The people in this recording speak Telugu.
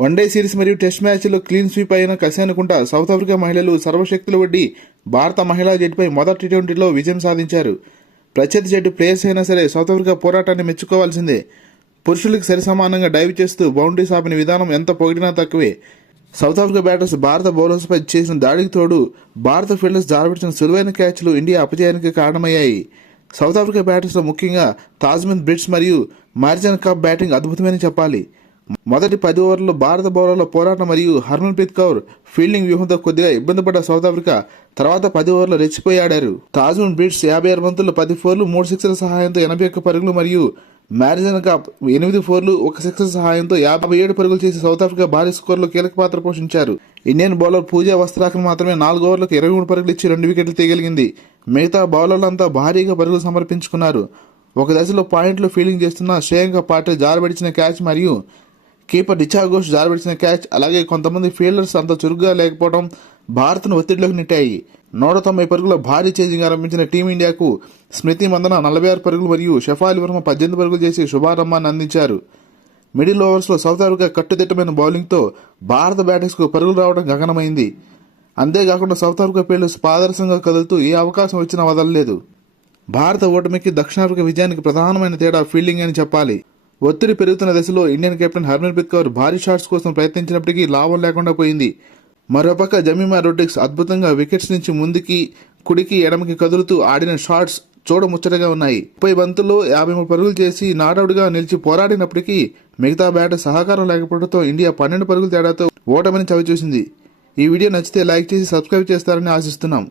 వన్డే సిరీస్ మరియు టెస్ట్ మ్యాచ్లో క్లీన్ స్వీప్ అయిన కసి అనుకుంటా సౌత్ ఆఫ్రికా మహిళలు సర్వశక్తులు వడ్డి భారత మహిళా జట్టుపై మొదటి టీ20లో విజయం సాధించారు. ప్రత్యర్థి జట్టు ప్లేయర్స్ అయినా సరే సౌత్ ఆఫ్రికా పోరాటాన్ని మెచ్చుకోవాల్సిందే. పురుషులకు సరిసమానంగా డైవ్ చేస్తూ బౌండరీస్ ఆపిన విధానం ఎంత పొగిడినా తక్కువే. సౌత్ ఆఫ్రికా బ్యాటర్స్ భారత బౌలర్స్పై చేసిన దాడికి తోడు భారత ఫీల్డర్స్ జారబెట్టిన సులువైన క్యాచ్లు ఇండియా అపజయానికి కారణమయ్యాయి. సౌత్ ఆఫ్రికా బ్యాటర్స్లో ముఖ్యంగా తాజ్మన్ బ్రిట్స్ మరియు మార్జన్ కప్ బ్యాటింగ్ అద్భుతమని చెప్పాలి. మొదటి 10 ఓవర్లలో భారత బౌలర్ల పోరాటం మరియు హర్మన్ప్రీత్ కౌర్ ఫీల్డింగ్ వ్యూహంతో కొద్దిగా ఇబ్బంది పడ్డ సౌత్ ఆఫ్రికా తర్వాత 10 ఓవర్లు రెచ్చిపోయి ఆడారు. తాజ్మన్ బ్రిట్స్ 56 బంతుల్లో 10 ఫోర్లు 3 సిక్సర్ల సహాయంతో 81 పరుగులు మరియు మ్యారిజన్ కప్ 8 ఫోర్లు 1 సిక్సర్ సహాయంతో 57 పరుగులు చేసి సౌత్ ఆఫ్రికా భారీ స్కోర్లో కీలక పాత్ర పోషించారు. ఇండియన్ బౌలర్ పూజా వస్త్రాకర్ మాత్రమే 4 ఓవర్లకు 23 పరుగులు ఇచ్చి 2 వికెట్లు తీయగలిగింది. మిగతా బౌలర్లంతా భారీగా పరుగులు సమర్పించుకున్నారు. ఒక దశలో పాయింట్లు ఫీల్డింగ్ చేస్తున్న శ్రేయాంక పాటిల్ జారబెడిచిన క్యాచ్ మరియు కీపర్ రిచా ఘోష్ జారబెడిచిన క్యాచ్, అలాగే కొంతమంది ఫీల్డర్స్ అంత చురుగ్గా లేకపోవడం భారత్ను ఒత్తిడిలోకి నెట్టాయి. 190 పరుగుల భారీ చేజింగ్ ఆరంభించిన టీమిండియాకు స్మృతి మందన 46 పరుగులు మరియు షఫాలి వర్మ 18 పరుగులు చేసి శుభారంభాన్ని అందించారు. మిడిల్ ఓవర్స్లో సౌత్ ఆఫ్రికా కట్టుదిట్టమైన బౌలింగ్తో భారత బ్యాటర్స్కు పరుగులు రావడం గగనమైంది. అంతేకాకుండా సౌత్ ఆఫ్రికా ఫీల్డర్స్ పాదర్శంగా కదులుతూ ఏ అవకాశం వచ్చినా వదలలేదు. భారత ఓటమికి దక్షిణాఫ్రికా విజయానికి ప్రధానమైన తేడా ఫీల్డింగ్ అని చెప్పాలి. ఒత్తిడి పెరుగుతున్న దశలో ఇండియన్ కెప్టెన్ హర్మన్ప్రీత్ కౌర్ భారీ షాట్స్ కోసం ప్రయత్నించినప్పటికీ లాభం లేకుండా పోయింది. మరోపక్క జమీమా రోడ్రిగ్స్ అద్భుతంగా వికెట్స్ నుంచి ముందుకి కుడికి ఎడమకి కదులుతూ ఆడిన షాట్స్ చూడముచ్చటగా ఉన్నాయి. 30 బంతుల్లో 53 పరుగులు చేసి నాటౌట్గా నిలిచి పోరాడినప్పటికీ మిగతా బ్యాటర్ సహకారం లేకపోవడంతో ఇండియా 12 పరుగుల తేడాతో ఓటమిని చవిచూసింది. ఈ వీడియో నచ్చితే లైక్ చేసి సబ్స్క్రైబ్ చేస్తారని ఆశిస్తున్నాం.